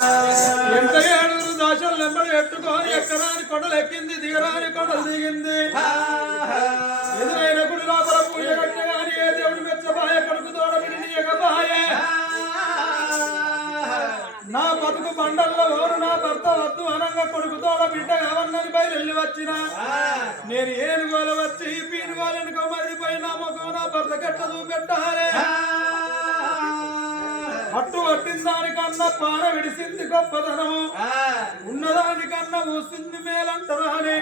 ఎంత ఏడుగురు దాశలు నెంబడి ఎట్టుకొని ఎక్కరాని కొండలు ఎక్కింది దిగరాని కొండలు దిగింది ఎదురైన గుడి లోపల పూజ కట్టే గాని ఏ దేవుడు మెచ్చబాయ కొడుకు తోడబిడి ఎగబాయే నా బతుకు బండల్లో ఓరు నా భర్త వద్దు అనంగా కొడుకు తోడ బిడ్డ కావన్నని బయలు వచ్చిన నేను ఏనుగోలు వచ్చి పీనుగోలనుకో మరిపోయి నా ముఖం నా భర్త కట్ట చూపెట్టాలే అట్టు పట్టిన దానికన్నా పాన విడిసింది గొప్పతనము ఉన్నదానికన్నా ఊసింది మేలంటారని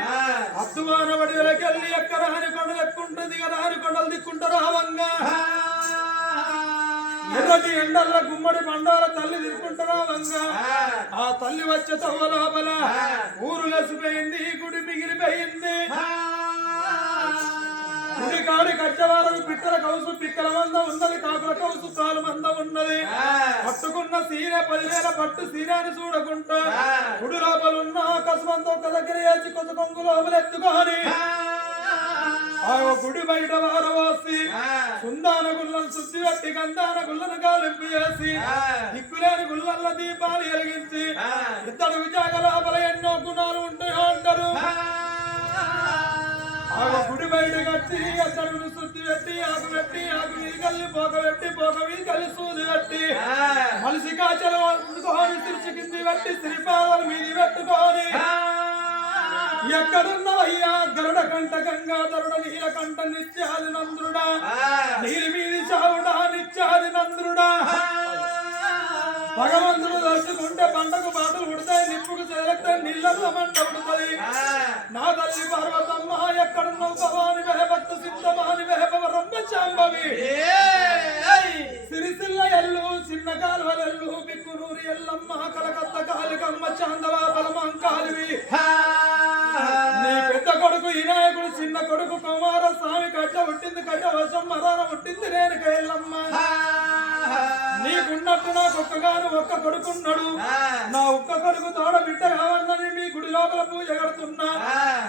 అద్దువాన వడిలకెళ్ళి ఎక్కరాని కొండలు ఎక్కుంటుంది కదా అని కొండలు దిక్కుంటారు అవంగా ఎర్రటి ఎండల్ల గుమ్మడి బండాల తల్లి దిక్కుంటారా వంగా ఆ తల్లి వచ్చే తవ్వ లోపల ఊరు లసిపోయింది గుడి మిగిలిపోయింది గుడి కాడి కట్టవారకు పిట్టల కౌసు పిక్కల మంద ఉన్నది కాకుల కౌసు కాలు మంద ఉన్నది పట్టుకున్న సీర 10,000 పట్టు సీరాని చూడకుండా గుడి లోపల ఉన్న కసుమంతో ఒక దగ్గర వేసి కొత్త కొంగు లోపల ఎత్తుకొని ఆ గుడి బయట వారవాసి సుందాన గుళ్ళను శుద్ధి పెట్టి గంధాన గుళ్ళను కాలింపు చేసి దిక్కులేని గుళ్ళల్లో దీపాలు వెలిగించి ఇద్దరు విజాగ లోపల ఎన్నో గుణాలు ఉంటాయో అంటారు ఆ గుడి బయట కట్టి అతడును శుద్ధి పెట్టి ఆకు పెట్టి ఆకు వీగల్ని పోక పెట్టి పోక వీగల్ని సూది పెట్టి మనిషి కాచలు అందుకొని తిరిచి కింది పెట్టి శ్రీపాదల మీది పెట్టుకొని ఎక్కడున్నవయ్యా గరుడ కంట గంగాధరుడ నీలకంఠ నిత్యాది నంద్రుడా నీలి మీది చావుడా నిత్యాది నంద్రుడా భగవంతుడు దర్శకుంటే పంటకు బాటలు ఉడతాయి నిప్పుకు చేరక్తే నీళ్ళలో మంట ఉడుతుంది నా తల్లి పార్వతమ్మ ఎక్కడున్నావు భవాని వెహభక్త సిద్ధమాని వెహపవరమ్మ శాంభవి సిరిసిల్ల ఎల్లు చిన్న కాలువలెల్లు బిక్కునూరి ఎల్లమ్మ కలకత్త కాలికమ్మ చాందవా బలమంకాలివి నీ పెద్ద కొడుకు వినాయకుడు చిన్న కొడుకు కుమార స్వామి కట్ట పుట్టింది కట్ట వర్షం మరాన పుట్టింది రేణుక ఎల్లమ్మ నీకున్నట్టు నాకు ఒక్కగాను ఒక్క కొడుకున్నాడు నా ఒక్క కొడుకు తోడ బిడ్డ కావాలని మీ గుడి లోపల పూజ కడుతున్నా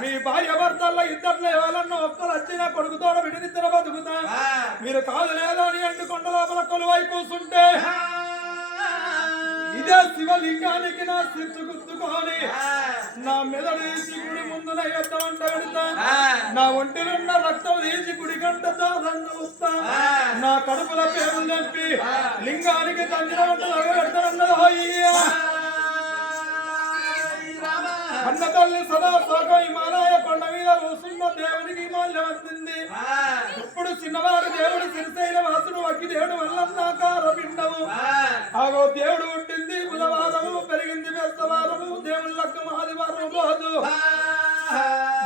మీ భార్య భర్తల్లో ఇద్దరు ఎవరన్నా ఒక్కరు వచ్చి నా కొడుకు తోడ బిడ్డనిద్దరు బతుకుతా మీరు కాదు లేదా అని అంటు కొండ లోపల కొలువై కూర్చుంటే ఇదే శివలింగానికి నా శిర్చు గుర్తుకొని నా మెదడు తీసి గుడి ముందు నైవేద్యమంట పెడతా నా ఒంటిలున్న రక్తం తీసి గుడి గంట వస్తా నా కడుపుల పేర్లు చెప్పి లింగానికి తండ్రి వంటలు పెడతానన్నది అన్న తల్లి సదా సోకం హిమాలయ కొండ మీద కూసున్న దేవునికి హిమాలయం అందింది ఇప్పుడు చిన్నవాడు దేవుడు సిరిశైల వాసుడు అగ్గి దేవుడు వల్లన్నాకార పిండము ఆగో దేవుడు పుట్టింది బుధవారము పెరిగింది బెస్తవారము దేవుళ్ళకు ఆదివారం రోజు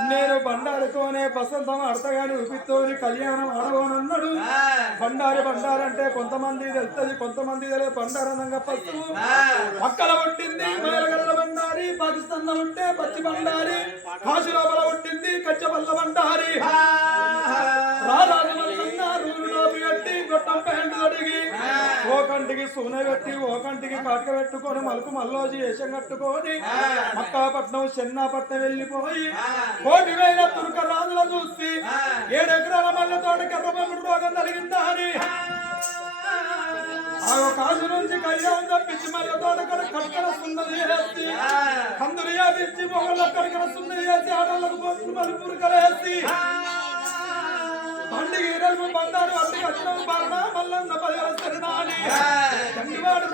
నేను బండారుతోనే బసంతం అడతగాని ఉపితోని కళ్యాణం ఆడవనన్నాడు బండారంటే కొంతమంది తెలుస్తుంది కొంతమంది తెలియదు బండారనంగా పసుపు పక్కల పుట్టింది మైలగల్ల బండారి పాకిస్తాన్ లో ఉంటే పచ్చి బండారి కాశీ లోపల పుట్టింది కచ్చబల్ల బండారి గొట్టం ప్యాంటు అడిగి ఓ కంటికి సూనె పెట్టి ఓ కంటికి కాటక పెట్టుకొని మలుపు మల్లోజి వేషం కట్టుకొని మక్కాపట్నం చెన్నాపట్నం వెళ్ళిపోయి 1,000 తుర్క రాజుల చూసి 7 ఎకరాల మల్ల తోట కర్రబొమ్మడు రోగం కలిగిందా అని ఆ కాజు నుంచి కళ్యాణం తప్పించి మల్ల తోట కడకడ సున్నది వేసి కందులు వ్యాపించి మొగళ్ళ కడకడ సున్నది వేసి ఆటలకు పోతులు మలుపురు కలేసి పండుగ ఇరవై బండారు అద్దెకి వచ్చిన బారణ మల్లన్న 10 సరినాని తండ్రివాడు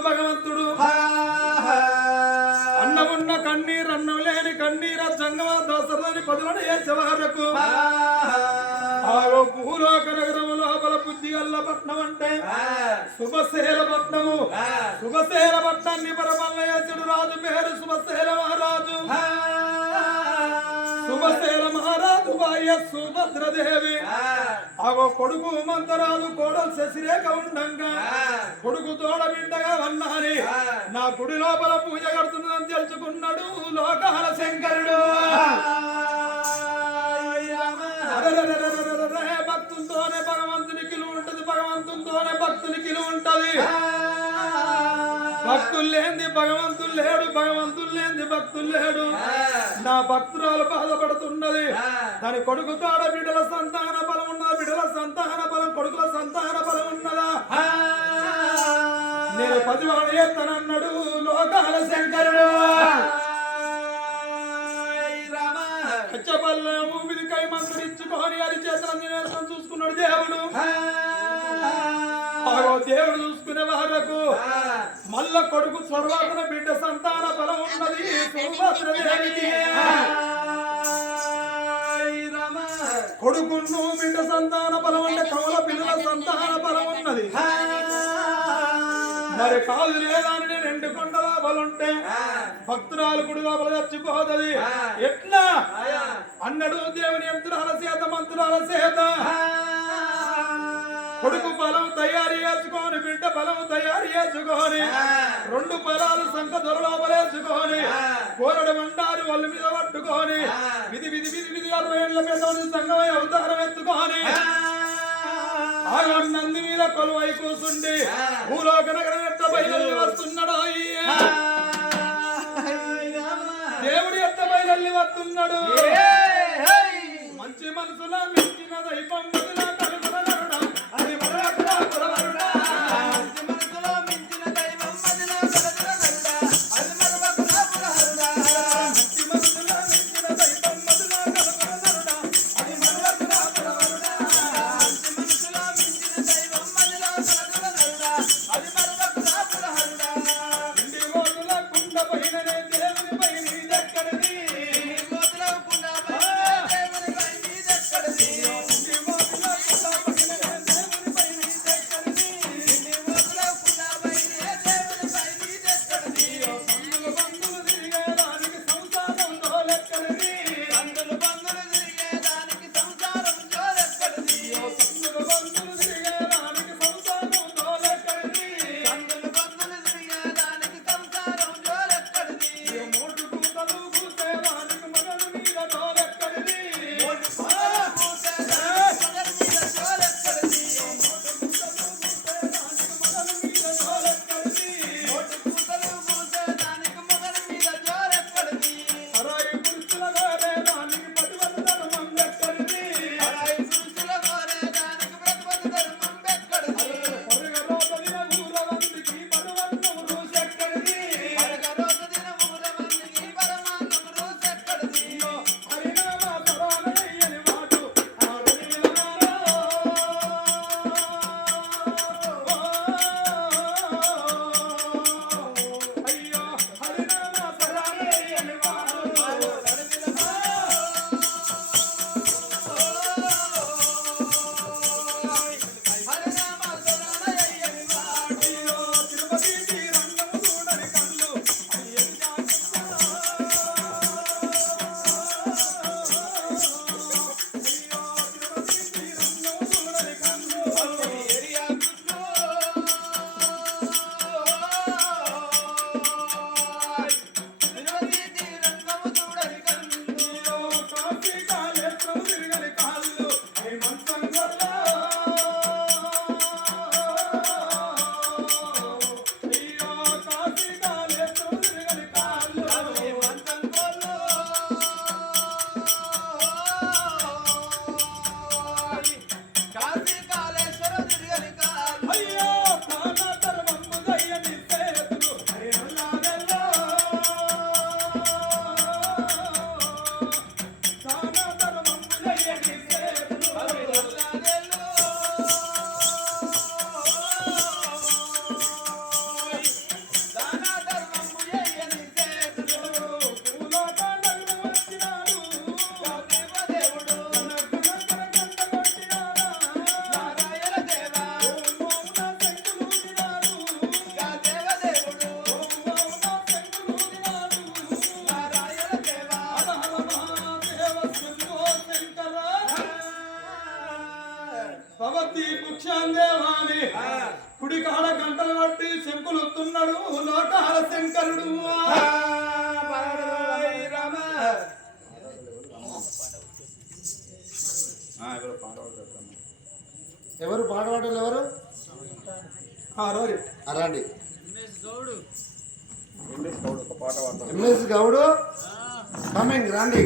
అంటుండు భగవంతుడు అన్నమున్న కన్నీరు అన్నం లేని కన్నీర జంగమ దసరని పదులను వేసేవారకు భూలోక నగరము లోపల బుద్ధి గల్ల పట్నం అంటే శుభశీల పట్నము శుభశీల పట్నాన్ని పరమల్లయేసుడు రాజు పేరు శుభశీల మహారాజు శుభశీల మహారాజు భార్య సుభద్రదేవి అగో కొడుకు మంతరాజు కోడలు శశిరేఖ ఉండంగా కొడుకు తోడ బిడ్డగా వన్నాని నా గుడి లోపల పూజ కడుతుందని తెలుసుకున్నాడు లోకాల శంకరుడు భక్తులతోనే భగవంతునికి ఉంటది భగవంతునితోనే భక్తునికి ఉంటది భక్తులు లేని భగవంతులు లేడు భగవంతులు లేని భక్తులు లేడు నా భక్తురాలు బాధపడుతున్నది దాని కొడుకు తోడ బిడ్డల సంతాన బలం ఉన్నదా బిడ్డల సంతాన బలం కొడుకుల సంతాన బలం ఉన్నదా నేను 10 వాడు ఎత్తనన్నాడు లోకాల శంకరుడు ఊపిరి కై మంత్రించుకొని అది చేతులను చూసుకున్నాడు దేవుడు దేవుడు చూసుకునే వారకు మల్ల కొడుకు స్వర్వాసన బిడ్డ సంతాన బలం ఉన్నది కొడుకును బిడ్డ సంతాన బలం అంటే కమల పిల్లల సంతాన బలం ఉన్నది మరి కాదు లేదని నేను 2 కొండల బలుంటే భక్తురాలు గుడి లోపల చచ్చిపోతుంది ఎట్లా అన్నడు దేవుని యంత్రాల చేత మంత్రాల చేత కొడుకు బలం తయారు చేసుకొని బిడ్డ బలం తయారు చేసుకొని 2 బలాలు సంఖ దొరలోపలేసుకొని కోరడు మండారు వాళ్ళ మీద పట్టుకొని విధి 60 ఏళ్ల మీద సంఘమై అవతారం ఎత్తుకొని నంది మీద కొలువై కూసుండి భూలోక నగరం ఎట్ట బయలు వస్తున్నాడు దేవుడు ఎట్ట బయలు వస్తున్నాడు మంచి మనసుల మించిన దైవం అది ఉన్నాడు లోకాల శంకరుడు ఎవరు పాడవాడలు ఎవరు రండి ఎంఎస్ గౌడు కమింగ్ రండి